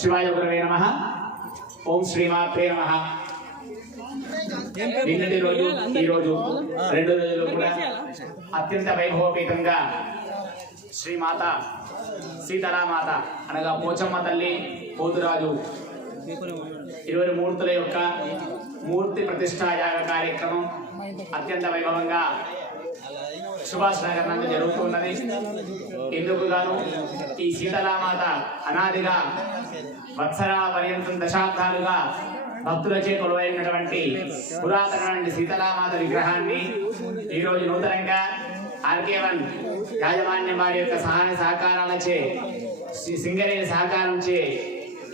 శివాయ గురవే నమ. ఓం శ్రీమాత్రే నమ. నిన్నటి రోజు ఈ రోజు రెండు రోజులు కూడా అత్యంత వైభవపేతంగా శ్రీమాత సీతారామాత అనగా పోచమ్మ తల్లి పోతురాజు ఇరువురి మూర్తుల యొక్క మూర్తి ప్రతిష్టా యాగ కార్యక్రమం అత్యంత వైభవంగా సుభాష్ నగర్ నందు జరుగుతున్నది. ఇందుకు గాను ఈ సీతలామాత అనాదిగా వత్సర పర్యంతం దశాబ్దాలుగా భక్తులచే కొలువైనటువంటి పురాతనమైన సీతలామాత విగ్రహాన్ని ఈరోజు నూతనంగా ఆర్కే వన్ యాజమాన్యం వారి యొక్క సహాయ సహకారాలచే శ్రీ సింగరేణి సహకారంచే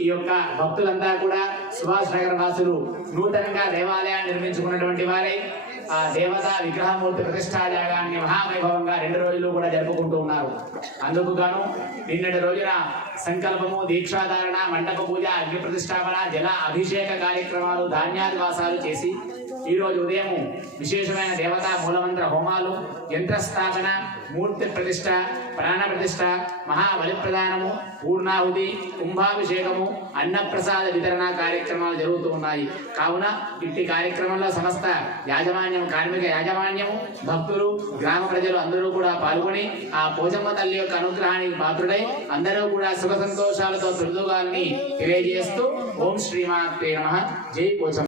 ఈ యొక్క భక్తులంతా కూడా సుభాష్ నగర్ వాసులు నూతనంగా దేవాలయాన్ని నిర్మించుకున్నటువంటి వారే. ఆ దేవత విగ్రహమూర్తి ప్రతిష్టాయాగాన్ని మహావైభవంగా రెండు రోజులు కూడా జరుపుకుంటూ ఉన్నారు. అందుకు గాను నిన్నటి రోజున సంకల్పము దీక్షాధారణ మండప పూజ అగ్ని ప్రతిష్టాపన జల అభిషేక కార్యక్రమాలు ధాన్యాదివాసాలు చేసి ఈ రోజు ఉదయం విశేషమైన దేవతా మూలమంత్ర హోమాలు యంత్రస్థాపన మూర్తి ప్రతిష్ట ప్రాణ ప్రతిష్ట మహాబలి ప్రదానము పూర్ణాహుతి కుంభాభిషేకము అన్నప్రసాద వితరణ కార్యక్రమాలు జరుగుతూ ఉన్నాయి. కావున ఇట్టి కార్యక్రమంలో సమస్త యాజమాన్యం కార్మిక యాజమాన్యము భక్తులు గ్రామ ప్రజలు అందరూ కూడా పాల్గొని ఆ పోజమ్మ తల్లి యొక్క అనుగ్రహానికి పాత్రుడై అందరూ కూడా సుఖ సంతోషాలతో తొలుగాలని తెలియజేస్తూ ఓం శ్రీమాత్రే నమ. జై పోచమ్మ.